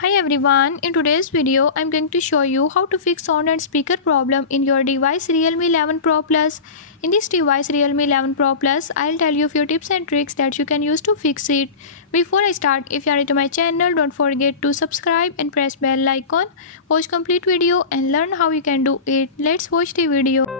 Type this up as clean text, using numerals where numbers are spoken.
Hi everyone, in today's video I'm going to show you how to fix sound and speaker problem in your device Realme 11 Pro Plus. In this device Realme 11 Pro Plus, I'll tell you a few tips and tricks that you can use to fix it. Before I start, if you are new to my channel, don't forget to subscribe and press bell icon. Watch complete video and learn how you can do it. Let's watch the video.